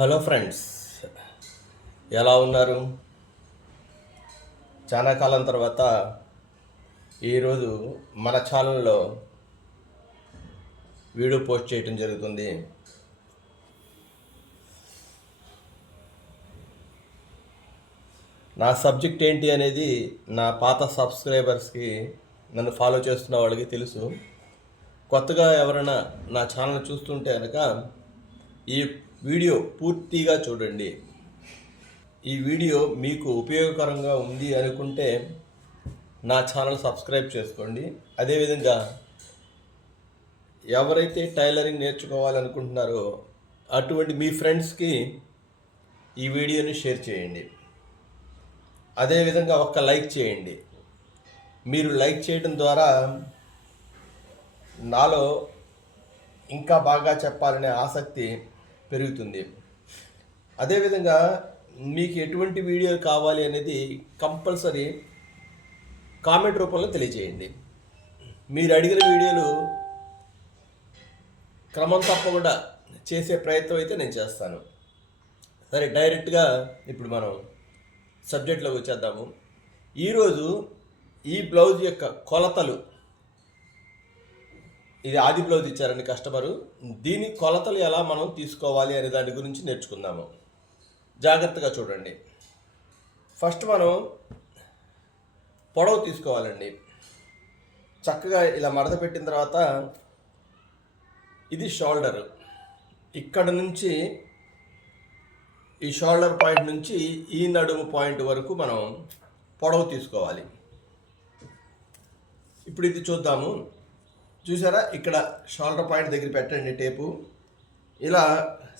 Hello friends, ఎలా ఉన్నారు? చాలా కాలం తర్వాత ఈరోజు మన ఛానల్లో వీడియో పోస్ట్ చేయడం జరుగుతుంది. నా సబ్జెక్ట్ ఏంటి అనేది నా పాత సబ్స్క్రైబర్స్కి, నన్ను ఫాలో చేస్తున్న వాళ్ళకి తెలుసు. కొత్తగా ఎవరైనా నా ఛానల్ చూస్తుంటే కనుక ఈ వీడియో పూర్తిగా చూడండి. ఈ వీడియో మీకు ఉపయోగకరంగా ఉంది అనుకుంటే నా ఛానల్ సబ్స్క్రైబ్ చేసుకోండి. అదేవిధంగా ఎవరైతే టైలరింగ్ నేర్చుకోవాలనుకుంటున్నారో అటువంటి మీ ఫ్రెండ్స్కి ఈ వీడియోని షేర్ చేయండి. అదేవిధంగా ఒక్క లైక్ చేయండి. మీరు లైక్ చేయడం ద్వారా నాలో ఇంకా బాగా చెప్పాలనే ఆసక్తి పెరుగుతుంది. అదేవిధంగా మీకు ఎటువంటి వీడియోలు కావాలి అనేది కంపల్సరీ కామెంట్ రూపంలో తెలియజేయండి. మీరు అడిగిన వీడియోలు క్రమం తప్పకుండా చేసే ప్రయత్నం అయితే నేను చేస్తాను. సరే, డైరెక్ట్గా ఇప్పుడు మనం సబ్జెక్ట్లోకి వచ్చేద్దాము. ఈరోజు ఈ బ్లౌజ్ యొక్క కొలతలు, ఇది ఆది బ్లౌజ్ ఇచ్చారండి కస్టమరు. దీని కొలతలు ఎలా మనం తీసుకోవాలి అనే దాని గురించి నేర్చుకుందాము. జాగ్రత్తగా చూడండి. ఫస్ట్ మనం పొడవు తీసుకోవాలండి. చక్కగా ఇలా మడత పెట్టిన తర్వాత ఇది షోల్డరు. ఇక్కడ నుంచి ఈ షోల్డర్ పాయింట్ నుంచి ఈ నడుము పాయింట్ వరకు మనం పొడవు తీసుకోవాలి. ఇప్పుడు ఇది చూద్దాము. చూసారా, ఇక్కడ షోల్డర్ పాయింట్ దగ్గర పెట్టండి టేపు. ఇలా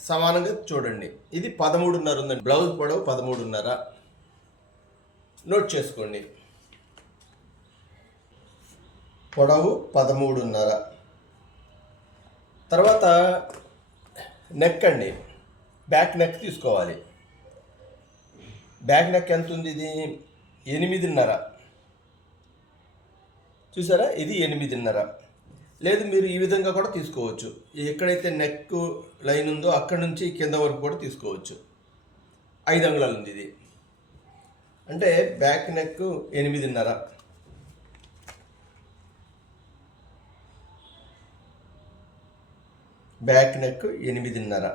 సమానంగా చూడండి. ఇది 13.5 ఉందండి. బ్లౌజ్ పొడవు 13.5. నోట్ చేసుకోండి. పొడవు 13.5. తర్వాత నెక్ అండి, బ్యాక్ నెక్ తీసుకోవాలి. బ్యాక్ నెక్ ఎంత ఉంది? ఇది 8.5. చూసారా, ఇది 8.5. లేదు, మీరు ఈ విధంగా కూడా తీసుకోవచ్చు. ఎక్కడైతే నెక్ లైన్ ఉందో అక్కడి నుంచి కింద వరకు కూడా తీసుకోవచ్చు. 5 అంగుళాలు ఉంది ఇది. అంటే బ్యాక్ నెక్ 8.5. Back neck 8.5.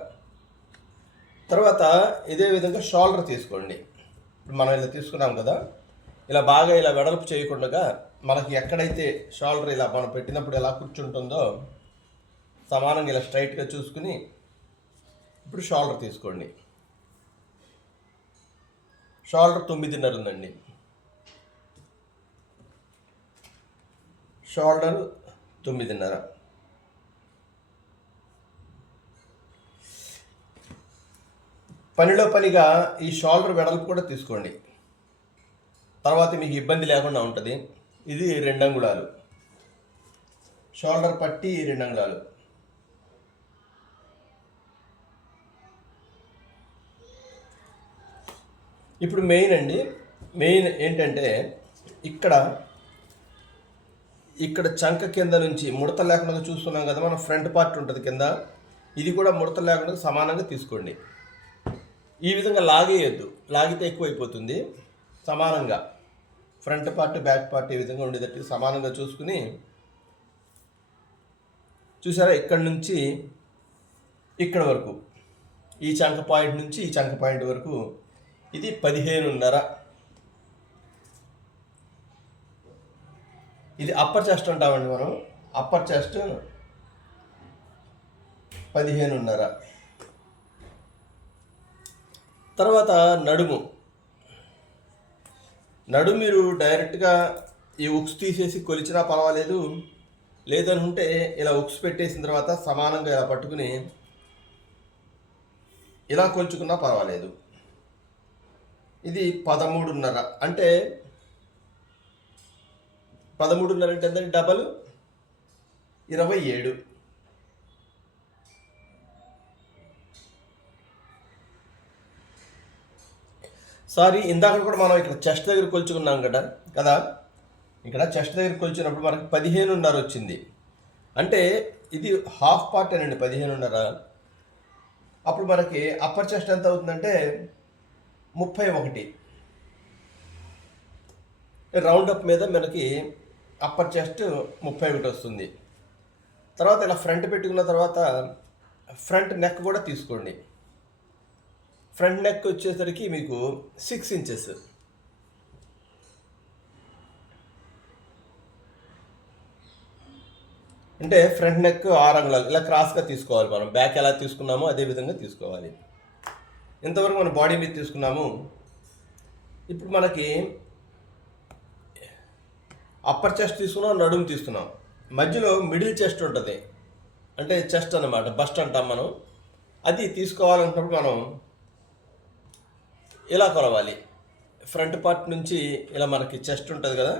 తర్వాత ఇదే విధంగా షోల్డర్ తీసుకోండి. ఇప్పుడు మనం ఇలా తీసుకున్నాం కదా, ఇలా బాగా ఇలా వెడల్పు చేయకుండా మనకి ఎక్కడైతే షోల్డర్ ఇలా మనం పెట్టినప్పుడు ఎలా కూర్చుంటుందో సమానంగా ఇలా స్ట్రైట్గా చూసుకుని ఇప్పుడు షోల్డర్ తీసుకోండి. షోల్డర్ 9.5 ఉందండి. షోల్డర్ 9.5. పనిలో పనిగా ఈ షోల్డర్ వెడల్పు కూడా తీసుకోండి. తర్వాత మీకు ఇబ్బంది లేకుండా ఉంటుంది. ఇది 2 అంగుళాలు. షోల్డర్ పట్టి 2 అంగుళాలు. ఇప్పుడు మెయిన్ అండి, మెయిన్ ఏంటంటే ఇక్కడ చంక కింద నుంచి ముడత లేకుండా చూస్తున్నాం కదా, మనం ఫ్రంట్ పార్ట్ ఉంటుంది కింద, ఇది కూడా ముడత లేకుండా సమానంగా తీసుకోండి. ఈ విధంగా లాగేయద్దు, లాగితే ఎక్కువ అయిపోతుంది. సమానంగా ఫ్రంట్ పార్ట్ బ్యాక్ పార్ట్ ఈ విధంగా ఉండేటట్టు సమానంగా చూసుకుని, చూసారా, ఇక్కడ నుంచి ఇక్కడ వరకు, ఈ చంక పాయింట్ నుంచి ఈ చంక పాయింట్ వరకు ఇది 15.5. ఇది అప్పర్ చెస్ట్ అంటామండి మనం. Upper chest 15.5. తర్వాత నడుము మీరు డైరెక్ట్గా ఈ ఉక్స్ తీసేసి కొలిచినా పర్వాలేదు. లేదనుకుంటే ఇలా ఉక్స్ పెట్టేసిన తర్వాత సమానంగా ఇలా పట్టుకుని ఇలా కొలుచుకున్నా పర్వాలేదు. ఇది 13.5. అంటే 13.5 అంటే ఎంత? డబల్ 27. సారీ, ఇందాక కూడా మనం ఇక్కడ చెస్ట్ దగ్గర కొలుచుకున్నాం కదా, ఇక్కడ చెస్ట్ దగ్గర కొలిచినప్పుడు మనకి 15.5 వచ్చింది. అంటే ఇది హాఫ్ పార్ట్ అనండి 15.5. అప్పుడు మనకి అప్పర్ చెస్ట్ ఎంత అవుతుందంటే 31. రౌండప్ మీద మనకి అప్పర్ చెస్ట్ 31 వస్తుంది. తర్వాత ఇలా ఫ్రంట్ పెట్టుకున్న తర్వాత ఫ్రంట్ నెక్ కూడా తీసుకోండి. ఫ్రంట్ నెక్ వచ్చేసరికి మీకు 6 ఇంచెస్. అంటే ఫ్రంట్ నెక్ 6 అంగుళాలు ఇలా క్రాస్గా తీసుకోవాలి. మనం బ్యాక్ ఎలా తీసుకున్నామో అదే విధంగా తీసుకోవాలి. ఇంతవరకు మనం బాడీ మీద తీసుకున్నాము. ఇప్పుడు మనకి అప్పర్ చెస్ట్ తీసుకున్నాం, నడుము తీసుకున్నాం. మధ్యలో మిడిల్ చెస్ట్ ఉంటుంది, అంటే చెస్ట్ అన్నమాట, బస్ట్ అంటాం మనం. అది తీసుకోవాలనుకున్నప్పుడు మనం ఇలా కొలవాలి. ఫ్రంట్ పార్ట్ నుంచి ఇలా మనకి చెస్ట్ ఉంటుంది కదా,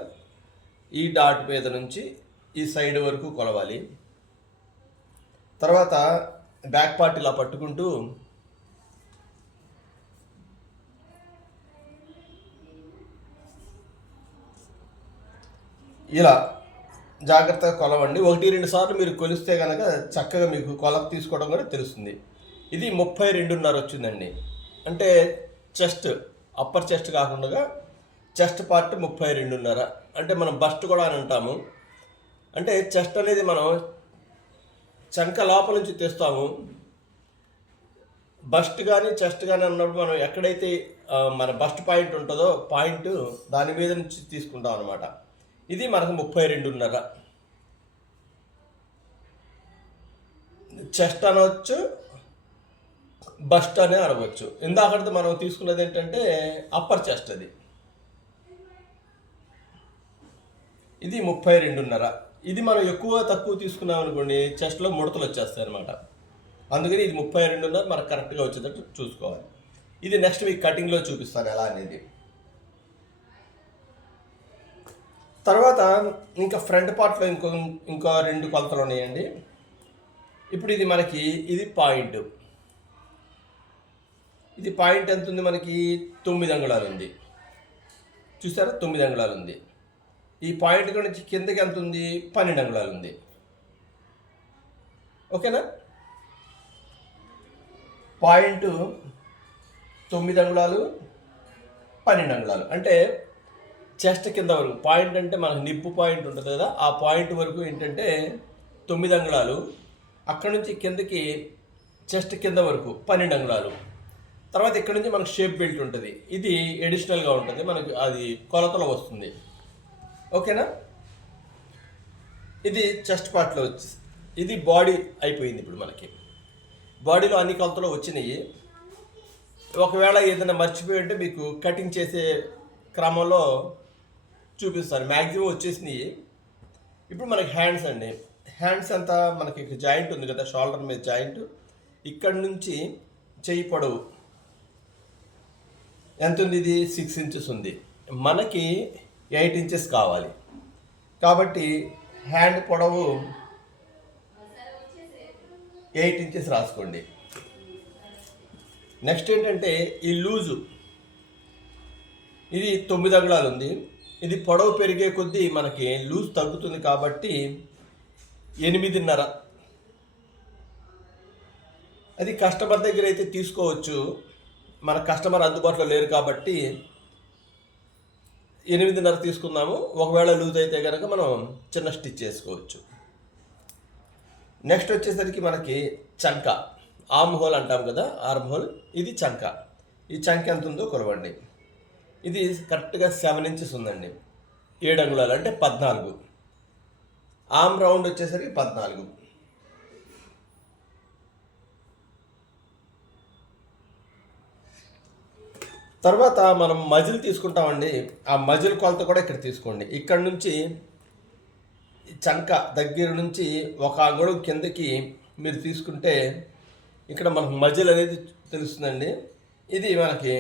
ఈ డాట్ మీద నుంచి ఈ సైడ్ వరకు కొలవాలి. తర్వాత బ్యాక్ పార్ట్ ఇలా పట్టుకుంటూ ఇలా జాగ్రత్తగా కొలవండి. 1-2 సార్లు మీరు కొలిస్తే కనుక చక్కగా మీకు కొలత తీసుకోవడం కూడా తెలుస్తుంది. ఇది 32.5 వచ్చిందండి. అంటే చెస్ట్, అప్పర్ చెస్ట్ కాకుండా చెస్ట్ పార్ట్ 32.5. అంటే మనం బస్ట్ కూడా అని అంటాము. అంటే చెస్ట్ అనేది మనం చంక లోపల నుంచి తెస్తాము. బస్ట్ కానీ చెస్ట్ కానీ అన్నప్పుడు మనం ఎక్కడైతే మన బస్ట్ పాయింట్ ఉంటుందో పాయింట్ దాని మీద నుంచి తీసుకుంటాం అనమాట. ఇది మనకు 32.5. చెస్ట్ అనవచ్చు, బస్ట్ అనే అనవచ్చు. ఇందాకటిది మనం తీసుకున్నది ఏంటంటే అప్పర్ చెస్ట్. ఇది 32.5. ఇది మనం ఎక్కువ తక్కువ తీసుకున్నాం అనుకోండి, చెస్ట్లో ముడతలు వచ్చేస్తాయి అనమాట. అందుకని ఇది 32.5 మనకు కరెక్ట్గా వచ్చేటట్టు చూసుకోవాలి. ఇది నెక్స్ట్ వీక్ కటింగ్లో చూపిస్తాను ఎలా అనేది. తర్వాత ఇంకా ఫ్రంట్ పార్ట్లో ఇంకో 2 కొలతలు ఉన్నాయండి. ఇప్పుడు ఇది మనకి ఇది పాయింట్. ఇది పాయింట్ ఎంత ఉంది మనకి? 9 అంగుళాలు ఉంది. చూసారా, 9 అంగుళాలు ఉంది. ఈ పాయింట్ నుంచి కిందకి ఎంత ఉంది? 12 అంగుళాలు ఉంది. ఓకేనా? పాయింట్ 9 అంగుళాలు, 12 అంగుళాలు. అంటే చెస్ట్ కింద వరకు పాయింట్ అంటే మనకు నిప్పు పాయింట్ ఉంటుంది కదా, ఆ పాయింట్ వరకు ఏంటంటే 9 అంగుళాలు. అక్కడ నుంచి కిందకి చెస్ట్ కింద వరకు 12 అంగుళాలు. తర్వాత ఇక్కడ నుంచి మనకు షేప్ బెల్ట్ ఉంటుంది. ఇది ఎడిషనల్గా ఉంటుంది, మనకి అది కొలతలో వస్తుంది. ఓకేనా? ఇది చెస్ట్ పార్ట్లో వచ్చి, ఇది బాడీ అయిపోయింది. ఇప్పుడు మనకి బాడీలో అన్ని కొలతలు వచ్చినాయి. ఒకవేళ ఏదైనా మర్చిపోయి ఉంటే మీకు కటింగ్ చేసే క్రమంలో చూపిస్తాను. మ్యాక్సిమం వచ్చేసినాయి. ఇప్పుడు మనకి హ్యాండ్స్ అండి. హ్యాండ్స్ అంతా మనకి జాయింట్ ఉంది కదా, షోల్డర్ మీద జాయింట్, ఇక్కడ నుంచి చెయ్యి పొడవు ఎంత ఉంది? ఇది 6 ఇంచెస్ ఉంది. మనకి 8 ఇంచెస్ కావాలి కాబట్టి హ్యాండ్ పొడవు 8 ఇంచెస్ రాసుకోండి. నెక్స్ట్ ఏంటంటే ఈ లూజు, ఇది 9 అంగుళాలు ఉంది. ఇది పొడవు పెరిగే కొద్దీ మనకి లూజ్ తగ్గుతుంది కాబట్టి 8.5. అది కస్టమర్ దగ్గర అయితే తీసుకోవచ్చు, మన కస్టమర్ అందుబాటులో లేరు కాబట్టి 8.5 తీసుకుందాము. ఒకవేళ లూజ్ అయితే కనుక మనం చిన్న స్టిచ్ చేసుకోవచ్చు. నెక్స్ట్ వచ్చేసరికి మనకి చంక, ఆర్మ్ హోల్ అంటాం కదా, ఆర్మ్ హోల్. ఇది చంక. ఈ చంక ఎంత ఉందో కొలవండి. ఇది కరెక్ట్గా 7 ఇంచెస్ ఉందండి. 7 అంగుళాలు అంటే 14. ఆర్మ్ రౌండ్ వచ్చేసరికి 14. తర్వాత మనం మజిల్ తీసుకుంటామండి. ఆ మజిల్ కొలత కూడా ఇక్కడ తీసుకోండి. ఇక్కడ నుంచి చంక దగ్గర నుంచి 1 అంగుళం కిందకి మీరు తీసుకుంటే ఇక్కడ మనకు మజిల్ అనేది తెలుస్తుందండి. ఇది మనకి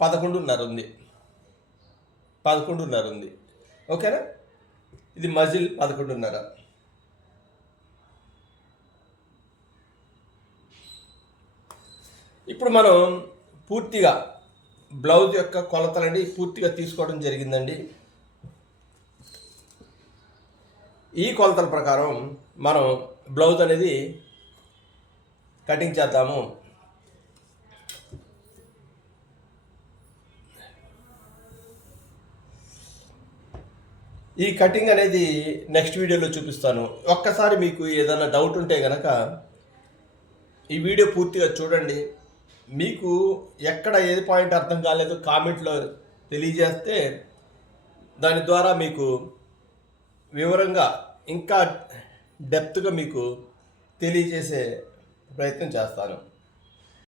11.5 ఉంది. 11.5 ఉంది. ఓకేనా? ఇది మజిల్ 11.5. ఇప్పుడు మనం పూర్తిగా బ్లౌజ్ యొక్క కొలతలని పూర్తిగా తీసుకోవడం జరిగిందండి. ఈ కొలతల ప్రకారం మనం బ్లౌజ్ అనేది కటింగ్ చేద్దాము. ఈ కటింగ్ అనేది నెక్స్ట్ వీడియోలో చూపిస్తాను. ఒక్కసారి మీకు ఏదైనా డౌట్ ఉంటే కనుక ఈ వీడియో పూర్తిగా చూడండి. మీకు ఎక్కడ ఏది పాయింట్ అర్థం కాలేదు కామెంట్లో తెలియజేస్తే దాని ద్వారా మీకు వివరంగా ఇంకా డెప్త్గా మీకు తెలియజేసే ప్రయత్నం చేస్తాను.